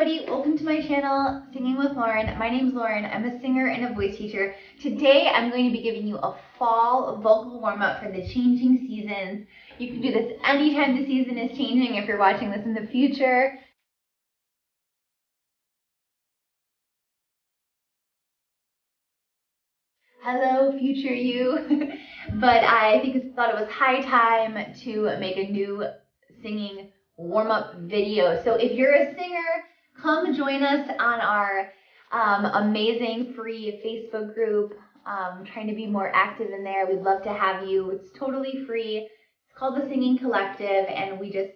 everybody, welcome to my channel, Singing with Lauren. My name's Lauren, I'm a singer and a voice teacher. Today I'm going to be giving you a fall vocal warm-up for the changing seasons. You can do this anytime the season is changing if you're watching this in the future. Hello, future you. But I thought it was high time to make a new singing warm-up video. So if you're a singer, come join us on our amazing free Facebook group. Trying to be more active in there. We'd love to have you. It's totally free. It's called The Singing Collective, and we just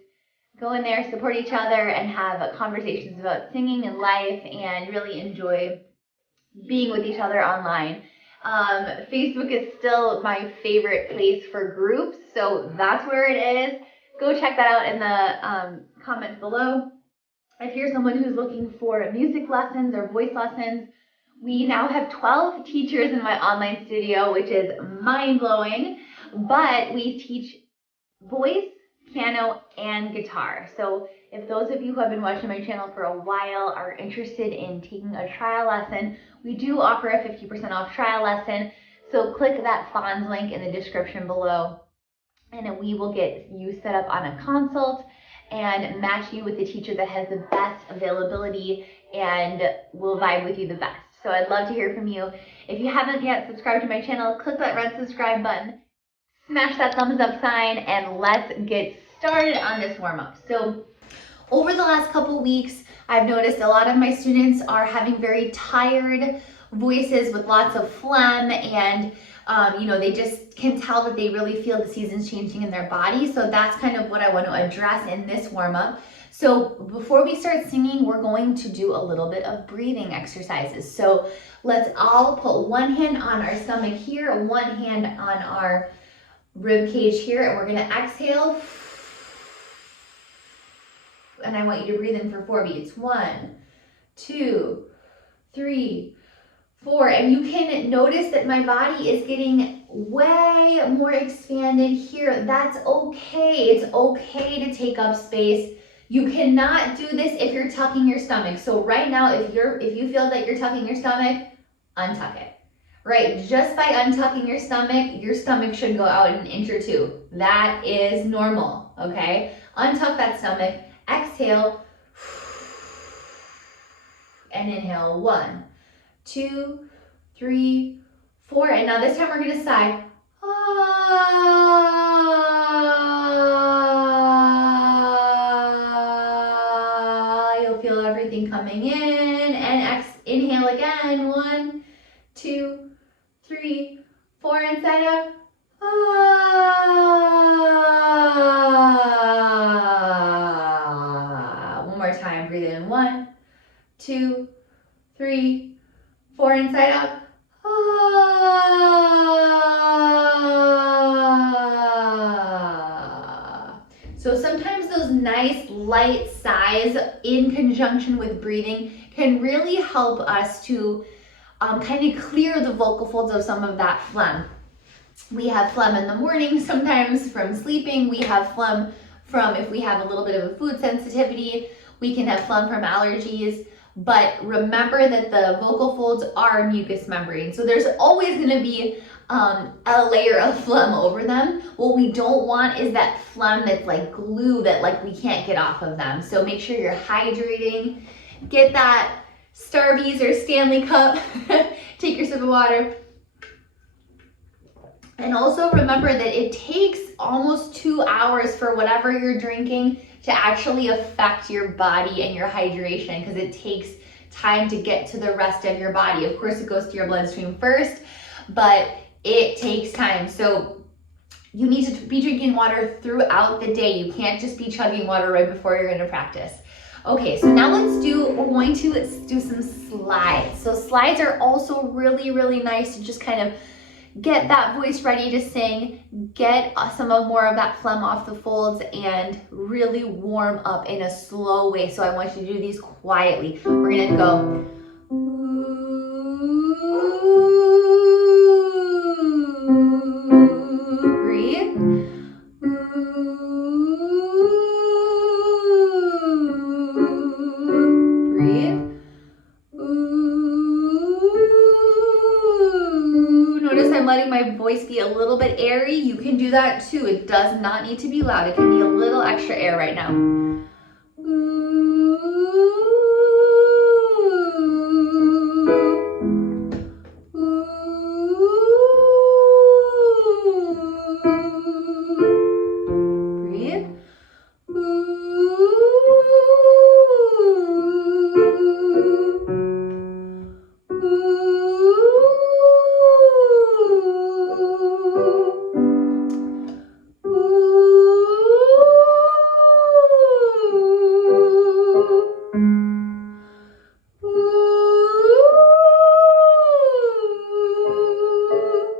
go in there, support each other, and have conversations about singing and life, and really enjoy being with each other online. Facebook is still my favorite place for groups, so that's where it is. Go check that out in the comments below. If you're someone who's looking for music lessons or voice lessons, we now have 12 teachers in my online studio, which is mind-blowing, but we teach voice, piano, and guitar. So if those of you who have been watching my channel for a while are interested in taking a trial lesson, we do offer a 50% off trial lesson. So click that Fonz link in the description below, and then we will get you set up on a consult and match you with the teacher that has the best availability and will vibe with you the best. So I'd love to hear from you. If you haven't yet subscribed to my channel, click that red subscribe button, smash that thumbs up sign, and let's get started on this warm-up. So over the last couple weeks, I've noticed a lot of my students are having very tired voices with lots of phlegm, and they just can tell that they really feel the seasons changing in their body. So that's kind of what I want to address in this warm-up. So before we start singing, we're going to do a little bit of breathing exercises. So let's all put one hand on our stomach here, one hand on our rib cage here, and we're going to exhale. And I want you to breathe in for 4 beats. 1, 2, 3, 4. And you can notice that my body is getting way more expanded here. That's okay. It's okay to take up space. You cannot do this if you're tucking your stomach. So right now, if you feel that you're tucking your stomach, untuck it. Right, just by untucking your stomach should go out an inch or 2. That is normal, okay? Untuck that stomach, exhale, and inhale. 1, 2, 3, 4. And now this time we're gonna sigh. You'll feel everything coming in, and inhale again. 1, 2, 3, 4, inside out. One more time, breathe in. 1, 2, 3, 4, inside out. So sometimes those nice light sighs in conjunction with breathing can really help us to kind of clear the vocal folds of some of that phlegm. We have phlegm in the morning sometimes from sleeping. We have phlegm from if we have a little bit of a food sensitivity. We can have phlegm from allergies. But remember that the vocal folds are mucous membrane. So there's always going to be a layer of phlegm over them. What we don't want is that phlegm that's like glue that like we can't get off of them. So make sure you're hydrating. Get that Starbucks or Stanley cup. Take your sip of water. And also remember that it takes almost 2 hours for whatever you're drinking to actually affect your body and your hydration, because it takes time to get to the rest of your body. Of course, it goes to your bloodstream first, but it takes time. So you need to be drinking water throughout the day. You can't just be chugging water right before you're going to practice. Okay, so now we're going to do some slides. So slides are also really, really nice to just kind of get that voice ready to sing, get more of that phlegm off the folds, and really warm up in a slow way. So I want you to do these quietly. We're gonna go. Breathe. voice be a little bit airy, you can do that too. It does not need to be loud. It can be a little extra air right now. Breathe.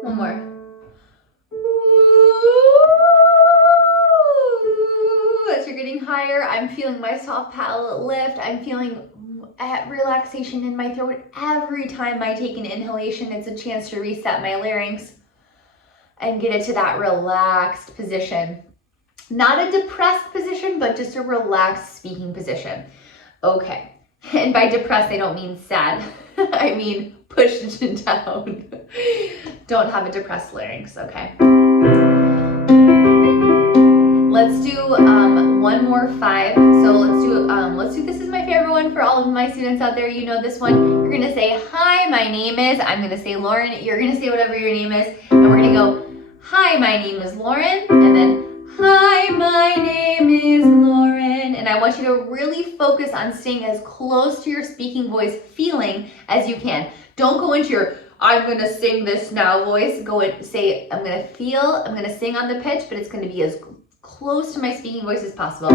One more. As you're getting higher, I'm feeling my soft palate lift. I'm feeling relaxation in my throat. Every time I take an inhalation, it's a chance to reset my larynx and get it to that relaxed position. Not a depressed position, but just a relaxed speaking position. Okay. And by depressed, I don't mean sad. I mean pushed down. Don't have a depressed larynx, okay? Let's do one more 5. So let's do, this is my favorite one for all of my students out there. You know this one. You're gonna say, hi, my name is, I'm gonna say Lauren. You're gonna say whatever your name is. And we're gonna go, hi, my name is Lauren. And then, hi, my name is Lauren. And I want you to really focus on staying as close to your speaking voice feeling as you can. Don't go into your, I'm gonna sing this now voice. Go and say, I'm gonna sing on the pitch, but it's gonna be as close to my speaking voice as possible.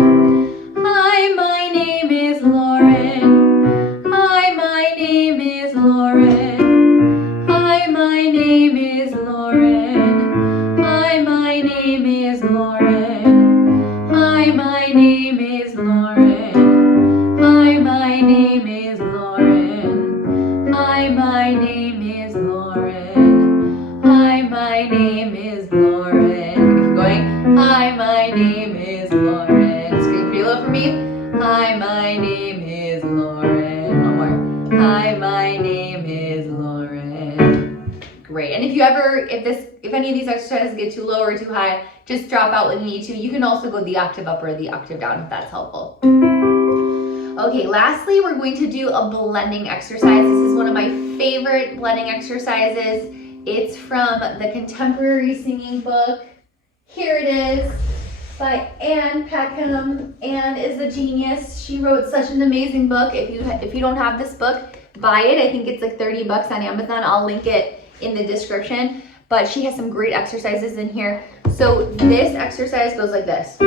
Hi, my name is Lauren. Hi, my name is Lauren. Hi, my name is Lauren. Hi, my name is Lauren. Hi, my name is Lauren. Hi, my name is Lauren. Hi, my name is Lauren. Hi, my name is Lauren. Keep going. Hi, my name is Lauren. Scream pretty low for me. Hi, my name is Lauren. One more. Hi, my name is Lauren. Great. And if any of these exercises get too low or too high, just drop out when you need to. You can also go the octave up or the octave down if that's helpful. Okay, lastly, we're going to do a blending exercise. This is one of my favorite blending exercises. It's from the Contemporary Singing book. Here it is, by Anne Peckham. Anne is a genius. She wrote such an amazing book. If you don't have this book, buy it. I think it's like $30 on Amazon. I'll link it in the description. But she has some great exercises in here. So this exercise goes like this.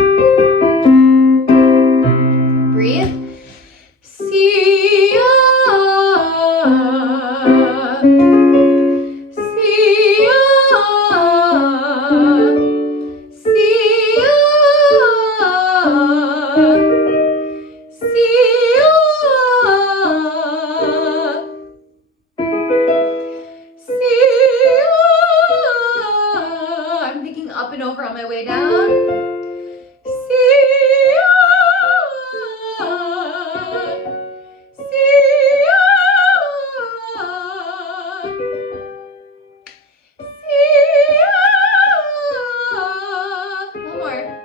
Breathe. Sia. Up and over on my way down. One more.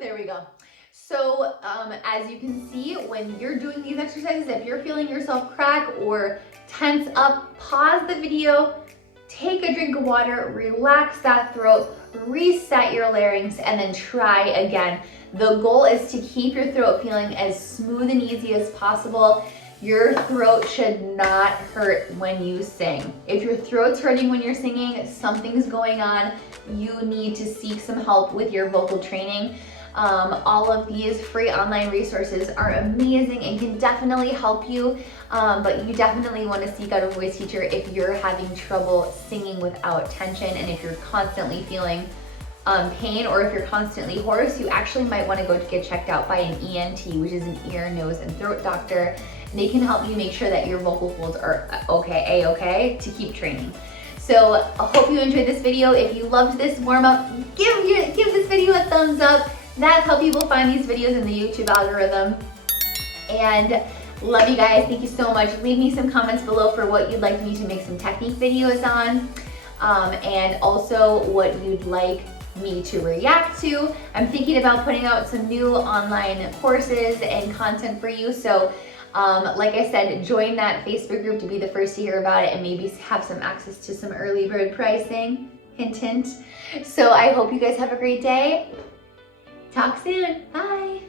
There we go. So as you can see, when you're doing these exercises, if you're feeling yourself crack or tense up, pause the video, take a drink of water, relax that throat, reset your larynx, and then try again. The goal is to keep your throat feeling as smooth and easy as possible. Your throat should not hurt when you sing. If your throat's hurting when you're singing, something's going on. You need to seek some help with your vocal training. All of these free online resources are amazing and can definitely help you, but you definitely want to seek out a voice teacher if you're having trouble singing without tension, and if you're constantly feeling pain, or if you're constantly hoarse. You actually might want to go get checked out by an ENT, which is an ear, nose, and throat doctor. They can help you make sure that your vocal folds are okay to keep training. So I hope you enjoyed this video. If you loved this warm-up, give this video a thumbs up. That's how people find these videos in the YouTube algorithm. And Love you guys. Thank you so much. Leave me some comments below for what you'd like me to make some technique videos on, and also what you'd like me to react to. I'm thinking about putting out some new online courses and content for you. So like I said, join that Facebook group to be the first to hear about it and maybe have some access to some early bird pricing. Hint, hint. So I hope you guys have a great day. Talk soon. Bye.